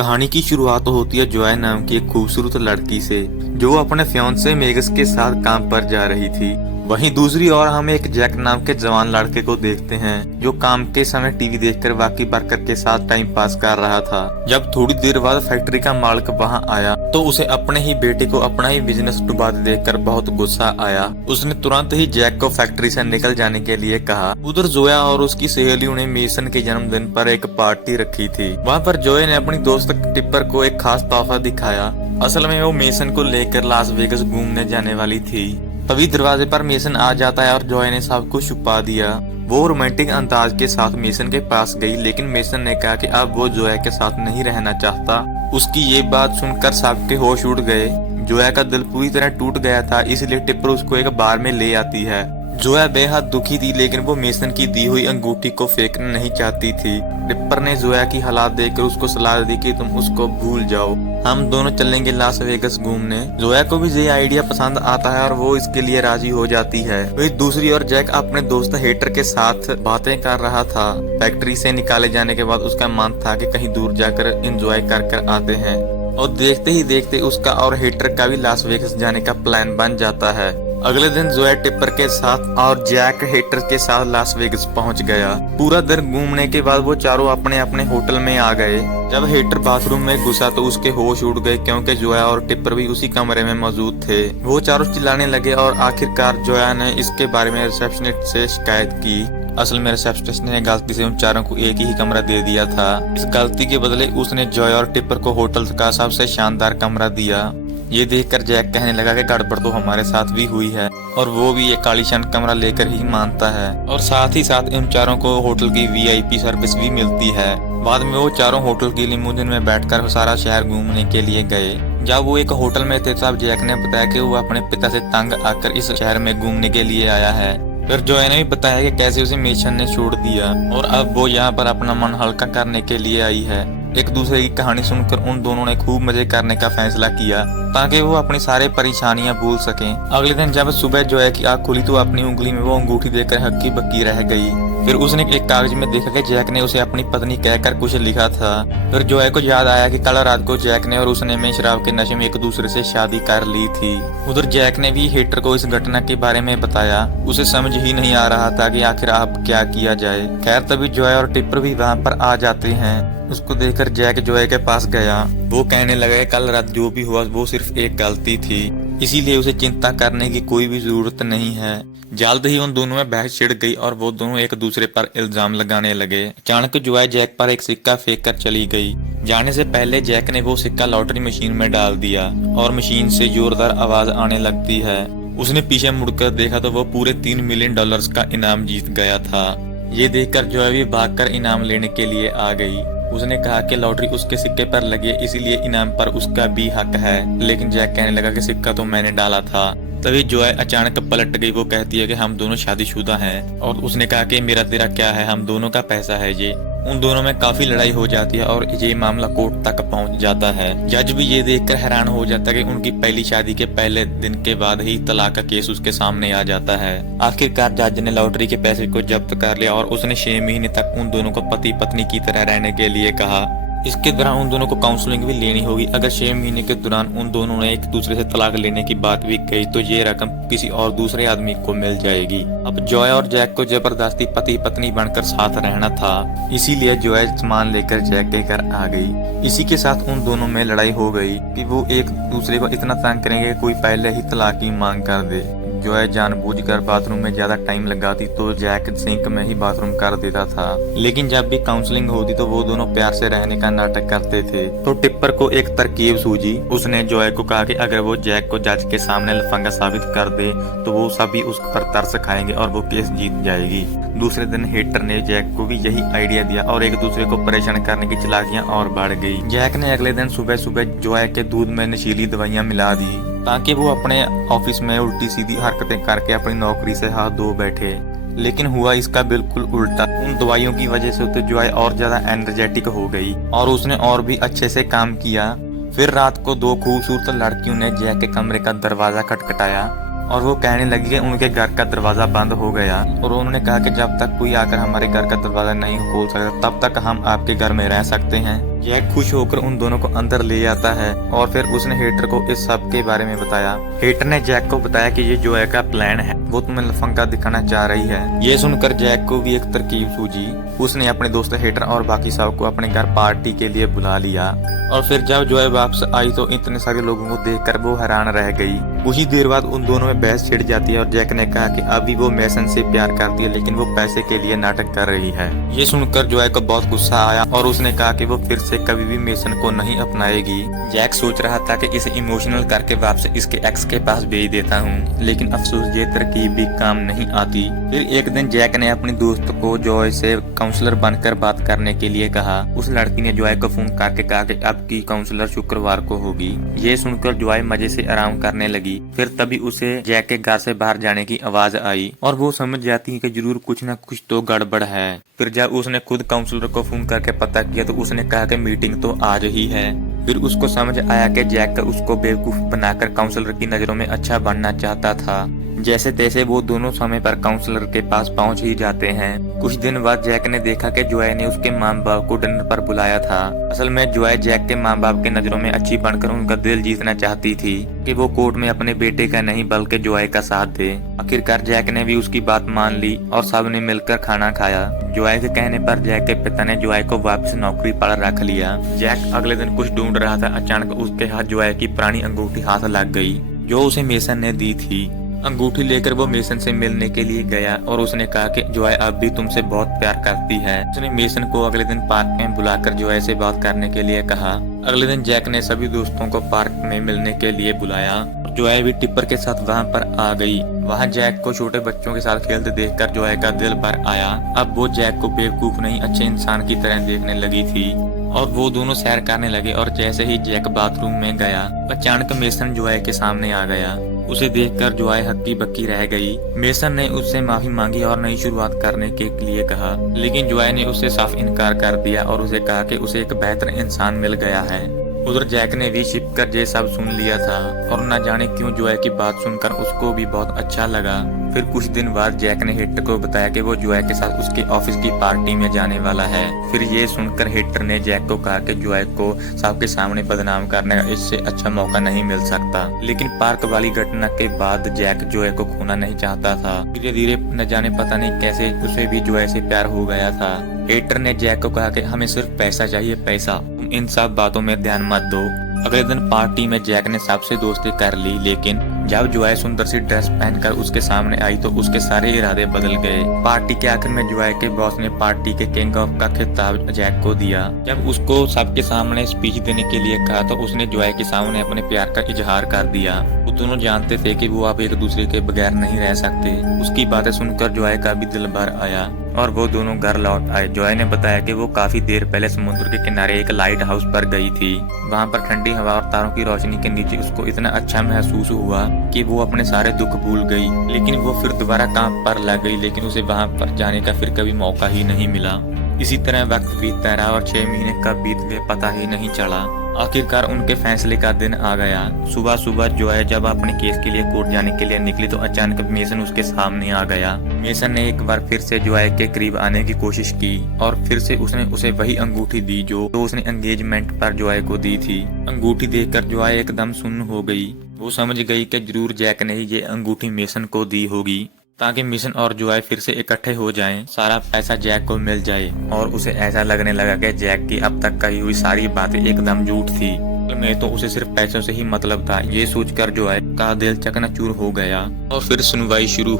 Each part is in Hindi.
कहानी की शुरुआत होती है जोय नाम की एक खूबसूरत लड़की से, जो अपने फियांसे मेगस के साथ काम पर जा रही थी। वहीं दूसरी ओर हम एक जैक नाम के जवान लड़के को देखते हैं, जो काम के समय टीवी देखकर बाकी वर्कर के साथ टाइम पास कर रहा था। जब थोड़ी देर बाद फैक्ट्री का मालिक वहां आया तो उसे अपने ही बेटे को अपना ही बिजनेस डुबाते देखकर बहुत गुस्सा आया। उसने तुरंत ही जैक को फैक्ट्री से निकल जाने के लिए कहा। उधर जोया और उसकी सहेलियों ने मेसन के जन्मदिन पर एक पार्टी रखी थी। वहाँ पर जोया ने अपनी दोस्त टिप्पर को एक खास तोहफा दिखाया। असल में वो मेसन को लेकर लास वेगस घूमने जाने वाली थी। तभी दरवाजे पर मेसन आ जाता है और जॉय ने सब कुछ छुपा दिया। वो रोमांटिक अंदाज के साथ मेसन के पास गई, लेकिन मेसन ने कहा कि अब वो जोया के साथ नहीं रहना चाहता। उसकी ये बात सुनकर सबके होश उड़ गए। जोया का दिल पूरी तरह टूट गया था, इसलिए टिप्पर उसको एक बार में ले आती है। जोया बेहद दुखी थी, लेकिन वो मेसन की दी हुई अंगूठी को फेंकना नहीं चाहती थी। टिप्पर ने जोया की हालात देखकर उसको सलाह दी कि तुम उसको भूल जाओ, हम दोनों चलेंगे लास वेगस घूमने। जोया को भी ये आइडिया पसंद आता है और वो इसके लिए राजी हो जाती है। वही दूसरी ओर जैक अपने दोस्त हेटर के साथ बातें कर रहा था। फैक्ट्री से निकाले जाने के बाद उसका मन था कि कहीं दूर जाकर एंजॉय कर आते हैं, और देखते ही देखते उसका और हेटर का भी लास वेगस जाने का प्लान बन जाता है। अगले दिन जोया टिप्पर के साथ और जैक हेटर के साथ लास वेगस पहुंच गया। पूरा दिन घूमने के बाद वो चारों अपने अपने होटल में आ गए। जब हेटर बाथरूम में घुसा तो उसके होश उड़ गए, क्योंकि जोया और टिप्पर भी उसी कमरे में मौजूद थे। वो चारों चिल्लाने लगे और आखिरकार जोया ने इसके बारे में रिसेप्शनिस्ट से शिकायत की। असल में रिसेप्शनिस्ट ने गलती से उन चारों को एक ही कमरा दे दिया था। इस गलती के बदले उसने जोया और टिप्पर को होटल का सबसे शानदार कमरा दिया। ये देखकर जैक कहने लगा कि गड़बड़ तो हमारे साथ भी हुई है, और वो भी एक आलीशान कमरा लेकर ही मानता है, और साथ ही साथ इन चारों को होटल की वीआईपी सर्विस भी मिलती है। बाद में वो चारों होटल की लिमोजिन में बैठकर सारा शहर घूमने के लिए गए। जब वो एक होटल में थे तब जैक ने बताया कि वो अपने पिता से तंग आकर इस शहर में घूमने के लिए आया है। फिर जोया ने भी बताया कि कैसे उसे मेसन ने छोड़ दिया और अब वो यहाँ पर अपना मन हल्का करने के लिए आई है। एक दूसरे की कहानी सुनकर उन दोनों ने खूब मजे करने का फैसला किया, ताकि वो अपनी सारे परेशानियां भूल सकें। अगले दिन जब सुबह जोया की आँख खुली तो अपनी उंगली में वो अंगूठी देखकर हक्की बक्की रह गई। फिर उसने एक कागज में देखा कि जैक ने उसे अपनी पत्नी कहकर कुछ लिखा था। फिर जोया को याद आया कि कल रात को जैक ने और उसने में शराब के नशे में एक दूसरे से शादी कर ली थी। उधर जैक ने भी हेटर को इस घटना के बारे में बताया। उसे समझ ही नहीं आ रहा था कि आखिर अब क्या किया जाए। खैर तभी जोया और टिप्पर भी वहाँ पर आ जाते हैं। उसको देखकर जैक जोया के पास गया। वो कहने लगा कल रात जो भी हुआ वो सिर्फ एक गलती थी, इसीलिए उसे चिंता करने की कोई भी जरूरत नहीं है। जल्द ही उन दोनों में बहस छिड़ गई और वो दोनों एक दूसरे पर इल्जाम लगाने लगे। अचानक जोया जैक पर एक सिक्का फेंक कर चली गई। जाने से पहले जैक ने वो सिक्का लॉटरी मशीन में डाल दिया और मशीन से जोरदार आवाज आने लगती है। उसने पीछे मुड़कर देखा तो वो पूरे $3 मिलियन का इनाम जीत गया था। ये देखकर जोया भी भागकर इनाम लेने के लिए आ गई। उसने कहा कि लॉटरी उसके सिक्के पर लगी, इसीलिए इनाम पर उसका भी हक है। लेकिन जैक कहने लगा कि सिक्का तो मैंने डाला था। तभी जोया अचानक पलट गई। वो कहती है कि हम दोनों शादीशुदा हैं, और उसने कहा कि मेरा तेरा क्या है, हम दोनों का पैसा है ये। उन दोनों में काफी लड़ाई हो जाती है और ये मामला कोर्ट तक पहुंच जाता है। जज भी ये देखकर हैरान हो जाता है कि उनकी पहली शादी के पहले दिन के बाद ही तलाक का केस उसके सामने आ जाता है। आखिरकार जज ने लॉटरी के पैसे को जब्त कर लिया और उसने 6 महीने तक उन दोनों को पति पत्नी की तरह रहने के लिए कहा। इसके दौरान उन दोनों को काउंसलिंग भी लेनी होगी। अगर 6 महीने के दौरान उन दोनों ने एक दूसरे से तलाक लेने की बात भी कही तो ये रकम किसी और दूसरे आदमी को मिल जाएगी। अब जोया और जैक को जबरदस्ती पति पत्नी बनकर साथ रहना था, इसीलिए जोया सामान लेकर जैक के घर आ गई। इसी के साथ उन दोनों में लड़ाई हो गई कि वो एक दूसरे को इतना तंग करेंगे कि कोई पहले ही तलाक की मांग कर दे। जोया जानबूझकर बाथरूम में ज्यादा टाइम लगाती तो जैक सिंक में ही बाथरूम कर देता था। लेकिन जब भी काउंसलिंग होती तो वो दोनों प्यार से रहने का नाटक करते थे। तो टिप्पर को एक तरकीब सूझी। उसने जोया को कहा कि अगर वो जैक को जज के सामने लफंगा साबित कर दे तो वो सभी उस पर तरस खाएंगे और वो केस जीत जाएगी। दूसरे दिन हेटर ने जैक को भी यही आइडिया दिया और एक दूसरे को परेशान करने की चालाकियां और बढ़ गई। जैक ने अगले दिन सुबह सुबह जोया के दूध में नशीली दवाइयां मिला दी, ताकि वो अपने ऑफिस में उल्टी सीधी हरकतें करके अपनी नौकरी से हाथ धो बैठे। लेकिन हुआ इसका बिल्कुल उल्टा। उन दवाइयों की वजह से तो जोया और ज्यादा एनर्जेटिक हो गई और उसने और भी अच्छे से काम किया। फिर रात को 2 खूबसूरत लड़कियों ने जैक के कमरे का दरवाजा खटखटाया और वो कहने लगी कि उनके घर का दरवाजा बंद हो गया, और उन्होंने कहा कि जब तक कोई आकर हमारे घर का दरवाजा नहीं खोल सकता तब तक हम आपके घर में रह सकते हैं। जैक खुश होकर उन दोनों को अंदर ले आता है और फिर उसने हेटर को इस सब के बारे में बताया। हेटर ने जैक को बताया कि ये जोए का प्लान है, वो तुम्हें लफंगा दिखाना चाह रही है। ये सुनकर जैक को भी एक तरकीब सूझी। उसने अपने दोस्त हेटर और बाकी सब को अपने घर पार्टी के लिए बुला लिया और फिर जब जोए वापस आई तो इतने सारे लोगों को देखकर वो हैरान रह गई। कुछ ही देर बाद उन दोनों में बहस छिड़ जाती है और जैक ने कहा कि अभी वो मेसन से प्यार करती है लेकिन वो पैसे के लिए नाटक कर रही है। ये सुनकर जोए को बहुत गुस्सा आया और उसने कहा कि वो फिर से कभी भी मेसन को नहीं अपनाएगी। जैक सोच रहा था कि इसे इमोशनल करके वापस इसके एक्स के पास भेज देता हूँ, लेकिन अफसोस ये तरकीब भी काम नहीं आती। फिर एक दिन जैक ने अपनी दोस्त को जोए से काउंसलर बनकर बात करने के लिए कहा। उस लड़की ने जोए को फोन करके कहा कि अब की काउंसलर शुक्रवार को होगी। ये सुनकर जोए मजे से आराम करने लगी। फिर तभी उसे जैक के घर से बाहर जाने की आवाज आई और वो समझ जाती है कि जरूर कुछ न कुछ तो गड़बड़ है। फिर जब उसने खुद काउंसलर को फोन करके पता किया तो उसने कहा कि मीटिंग तो आज ही है। फिर उसको समझ आया कि जैक उसको बेवकूफ बनाकर काउंसलर की नजरों में अच्छा बनना चाहता था। जैसे तैसे वो दोनों समय पर काउंसलर के पास पहुंच ही जाते हैं। कुछ दिन बाद जैक ने देखा कि जोए ने उसके माँ बाप को डिनर पर बुलाया था। असल में जोए जैक के माँ बाप के नजरों में अच्छी बनकर उनका दिल जीतना चाहती थी कि वो कोर्ट में अपने बेटे का नहीं बल्कि जोए का साथ दे। आखिरकार जैक ने भी उसकी बात मान ली और सब ने मिलकर खाना खाया। जोए के कहने पर जैक के पिता ने जोए को वापस नौकरी पर रख लिया। जैक अगले दिन कुछ ढूंढ रहा था, अचानक उसके हाथ जोए की पुरानी अंगूठी हाथ लग गई जो उसे मेसन ने दी थी। अंगूठी लेकर वो मेसन से मिलने के लिए गया और उसने कहा कि जोए अब भी तुमसे बहुत प्यार करती है। उसने मेसन को अगले दिन पार्क में बुलाकर जोए से बात करने के लिए कहा। अगले दिन जैक ने सभी दोस्तों को पार्क में मिलने के लिए बुलाया। जोए भी टिप्पर के साथ वहाँ पर आ गई। वहाँ जैक को छोटे बच्चों के साथ खेलते देखकर जोए का दिल भर आया। अब वो जैक को बेवकूफ नहीं अच्छे इंसान की तरह देखने लगी थी और वो दोनों सैर करने लगे। और जैसे ही जैक बाथरूम में गया अचानक मेसन जोए के सामने आ गया। उसे देखकर जोए हक्की बक्की रह गई। मेसन ने उससे माफी मांगी और नई शुरुआत करने के लिए कहा, लेकिन जोए ने उससे साफ इनकार कर दिया और उसे कहा कि उसे एक बेहतर इंसान मिल गया है। उधर जैक ने भी छिप कर ये सब सुन लिया था और न जाने क्यों जोए की बात सुनकर उसको भी बहुत अच्छा लगा। फिर कुछ दिन बाद जैक ने हेटर को बताया कि वो जोए के साथ उसके ऑफिस की पार्टी में जाने वाला है। फिर ये सुनकर हेटर ने जैक को कहा कि जोए को सबके सामने बदनाम करने का इससे अच्छा मौका नहीं मिल सकता। लेकिन पार्क वाली घटना के बाद जैक जोए को खोना नहीं चाहता था। धीरे धीरे न जाने पता नहीं कैसे उसे भी जोए से प्यार हो गया था। हेटर ने जैक को कहा कि हमें सिर्फ पैसा चाहिए, पैसा, तुम इन सब बातों में ध्यान मत दो। अगले दिन पार्टी में जैक ने सबसे दोस्ती कर ली, लेकिन जब जोए सुंदर सी ड्रेस पहनकर उसके सामने आई तो उसके सारे इरादे बदल गए। पार्टी के आखिर में जोए के बॉस ने पार्टी के किंग ऑफ का खिताब जैक को दिया। जब उसको सबके सामने स्पीच देने के लिए कहा तो उसने जोए के सामने अपने प्यार का इजहार कर दिया। वो दोनों जानते थे कि वो अब एक दूसरे के बगैर नहीं रह सकते। उसकी बातें सुनकर जोए का भी दिल भर आया और वो दोनों घर लौट आए। जोए ने बताया कि वो काफी देर पहले समुद्र के किनारे एक लाइट हाउस पर गई थी। वहाँ पर ठंडी हवा और तारों की रोशनी के नीचे उसको इतना अच्छा महसूस हुआ कि वो अपने सारे दुख भूल गई। लेकिन वो फिर दोबारा काम पर लग गई, लेकिन उसे वहाँ पर जाने का फिर कभी मौका ही नहीं मिला। इसी तरह वक्त बीतता रहा और 6 महीने कब बीत गए पता ही नहीं चला। आखिरकार उनके फैसले का दिन आ गया। सुबह सुबह जोए जब अपने केस के लिए कोर्ट जाने के लिए निकली तो अचानक मेसन उसके सामने आ गया। मेसन ने एक बार फिर से जोए के करीब आने की कोशिश की और फिर से उसने उसे वही अंगूठी दी जो उसने एंगेजमेंट पर जोए को दी थी। अंगूठी देखकर जोए एकदम सुन्न हो गई। वो समझ गई कि जरूर जैक ने ही ये अंगूठी मेसन को दी होगी ताकि मेसन और जोए फिर से इकट्ठे हो जाएं, सारा पैसा जैक को मिल जाए। और उसे ऐसा लगने लगा कि जैक की अब तक कही हुई सारी बातें एकदम झूठ थी। में तो उसे सिर्फ पैसों से ही मतलब था। ये सोचकर जोए का दिल चकनाचूर हो गया। और फिर सुनवाई शुरू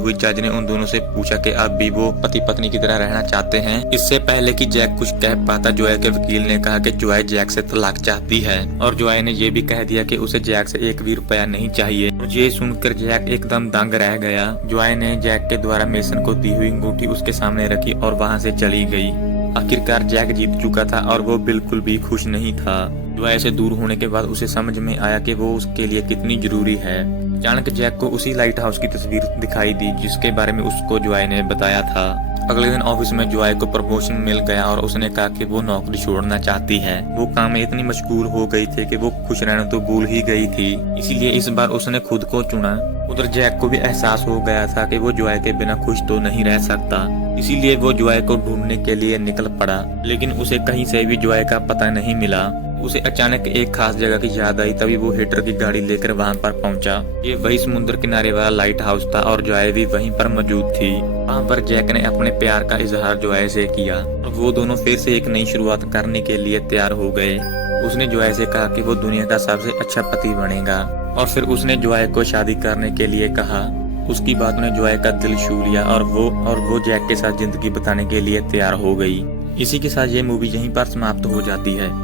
हुई जज ने उन दोनों से पूछा कि अब भी वो पति पत्नी की तरह रहना चाहते हैं। इससे पहले कि जैक कुछ कह पाता जोए के वकील ने कहा कि जोए जैक से तलाक चाहती है और जोए ने ये भी कह दिया कि उसे जैक से 1 भी रुपया नहीं चाहिए। ये सुनकर जैक एकदम दंग रह गया। जोए ने जैक के द्वारा मेसन को दी हुई अंगूठी उसके सामने रखी और वहाँ से चली गई। आखिरकार जैक जीत चुका था और वो बिल्कुल भी खुश नहीं था। जोए से दूर होने के बाद उसे समझ में आया कि वो उसके लिए कितनी जरूरी है। अचानक जैक को उसी लाइट हाउस की तस्वीर दिखाई दी जिसके बारे में उसको जोए ने बताया था। अगले दिन ऑफिस में जोए को प्रमोशन मिल गया और उसने कहा कि वो नौकरी छोड़ना चाहती है। वो काम में इतनी मशगूल हो गई थी कि वो खुश रहना तो भूल ही गई थी। इसीलिए इस बार उसने खुद को चुना। उधर जैक को भी एहसास हो गया था कि वो जॉय के बिना खुश तो नहीं रह सकता, इसीलिए वो जॉय को ढूंढने के लिए निकल पड़ा। लेकिन उसे कहीं से भी जॉय का पता नहीं मिला। उसे अचानक एक खास जगह की याद आई, तभी वो हीटर की गाड़ी लेकर वहां पर पहुंचा। ये वही समुद्र किनारे वाला लाइट हाउस था और जॉय भी वहीं पर मौजूद थी। वहां पर जैक ने अपने प्यार का इजहार जॉय से किया और वो दोनों फिर से एक नई शुरुआत करने के लिए तैयार हो गए। उसने जॉय से कहा कि वो दुनिया का सबसे अच्छा पति बनेगा और फिर उसने जॉय को शादी करने के लिए कहा। उसकी बात ने जॉय का दिल छू लिया और वो जैक के साथ जिंदगी बिताने के लिए तैयार हो गई। इसी के साथ ये मूवी यहीं पर समाप्त हो जाती है।